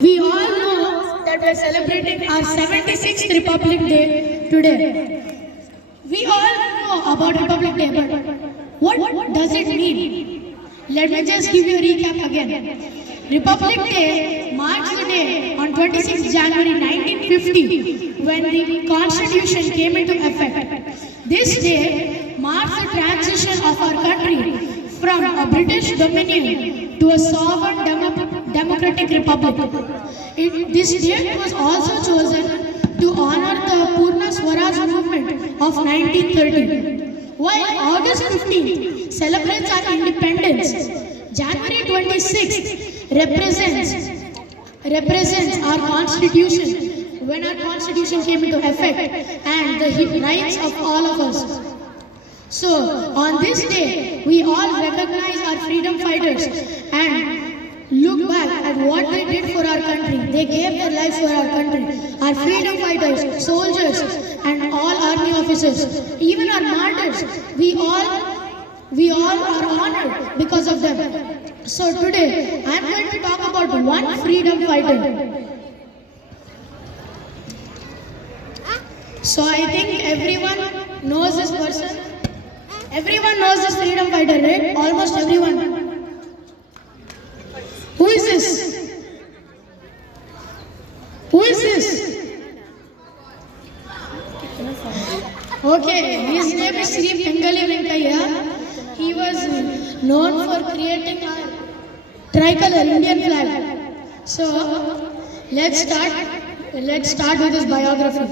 We all know that we are celebrating our 76th Republic Day today. We all know about Republic Day, but what does it mean? Let me just give you a recap again. Republic Day marks the day on 26 January 1950 when the Constitution came into effect. This day marks the transition of our country from a British dominion to a sovereign democratic republic. This date was also chosen to honor the Purna Swaraj movement of 1930. While August 15th celebrates our independence, January 26th represents our constitution, when our constitution came into effect, and the rights of all of us. So, on this day, we all recognize our freedom fighters and look back at what they did for our country. They gave their lives for our country. Our freedom fighters, soldiers, and all army officers, even our martyrs, we all are honored because of them. So today, I am going to talk about one freedom fighter. So I think everyone knows this person. Everyone knows this freedom fighter, right? Almost everyone. Who is this? Who is this? Okay, his name is Sri Pengali Venkaiah. He was known for creating our tricolor Indian flag. So, let's start with his biography.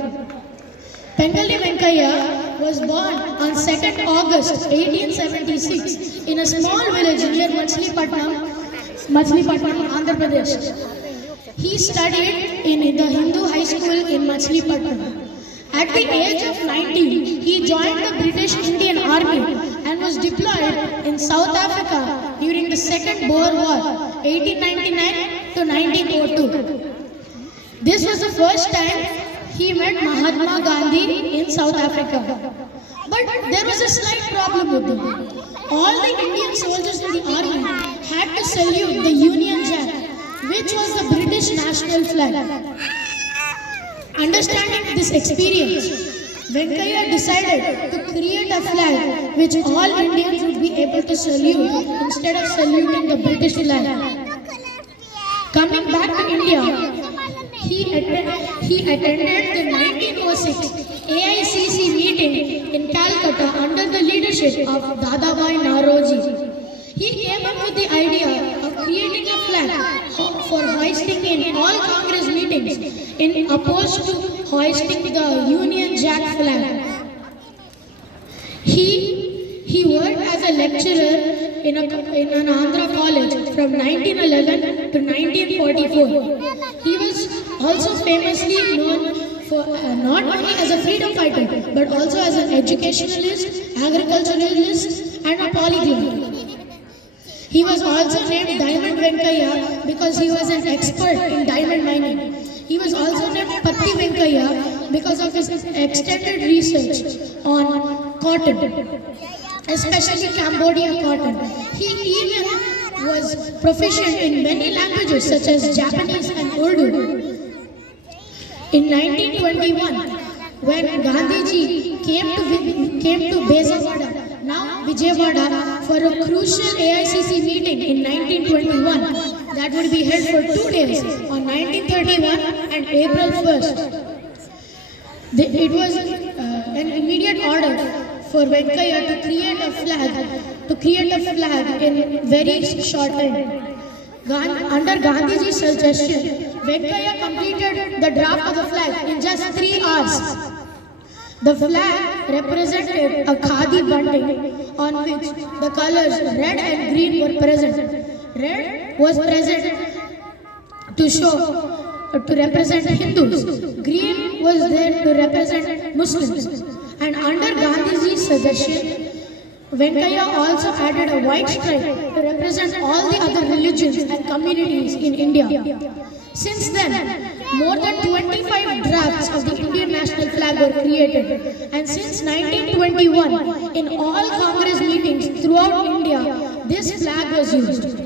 Pengali Venkaiah was born on 2nd August 1876 in a small village near Machilipatnam, Andhra Pradesh. He studied in the Hindu High School in Machilipatnam. At the age of 19, he joined the British Indian Army and was deployed in South Africa during the Second Boer War, 1899 to 1902. This was the first time he met Mahatma Gandhi in South Africa. But there was a slight problem with him. All the Indian soldiers in the army had to salute the Union Jack, which was the British national flag. Understanding this experience, Venkaiah decided to create a flag which all Indians would be able to salute instead of saluting the British flag. Coming back to India, he attended the 1906 AICC meeting in Calcutta under the leadership of Dadabhai Naoroji. He came up with the idea of creating a flag for hoisting in all Congress meetings in opposed to hoisting the Union Jack flag. He worked as a lecturer in an Andhra college from 1911 to 1944. He was also famously known for not only as a freedom fighter but also as an educationalist, agriculturalist, and a polyglot. He was also named Diamond Venkaiah because he was an expert in diamond mining. He was also named Patti Venkaiah because of his extended research on cotton, especially Cambodia cotton. He even was proficient in many languages such as Japanese and Urdu. In 1921, when Gandhiji came to Bezawada, now Vijayawada, for a crucial AICC meeting in 1921 that would be held for 2 days on 1931 and April 1st. It was an immediate order for Venkaiah to create a flag in very short time. Under Gandhiji's suggestion, Venkaiah completed the draft of the flag in just 3 hours. The flag represented a khadi bunting on which the colors red and green were present. Red was present to represent Hindus. Green was there to represent Muslims. And under Gandhiji's suggestion, Venkaiah also added a white stripe to represent all the other religions and communities in India. Since then, more than 25 drafts of the Indian national flag were created. And since 1921, in all Congress meetings throughout India, this flag was used.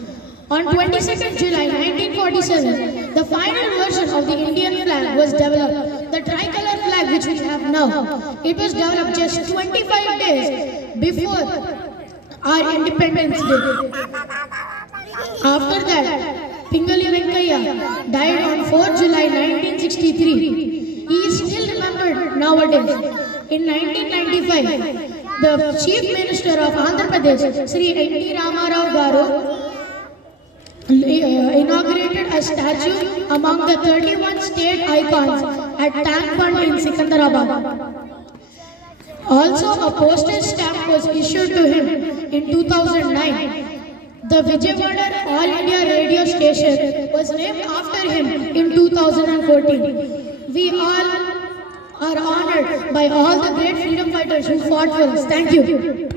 On 22nd July 1947, the final version of the Indian flag was developed. The tricolor flag which we have now, it was developed just 25 days before our Independence Day. After that, Pingali Venkaiah died on 4 July 1963. He is still remembered nowadays. In 1995, the Chief Minister of Andhra Pradesh, Sri N.T. Ramarao Garu, inaugurated a statue among the 31 state icons at Tank Fund in Secunderabad. Also, a postage stamp was issued to him in 2009. The Vijayawada All India radio station was named after him in 2014. We all are honored by all the great freedom fighters who fought for us. Thank you.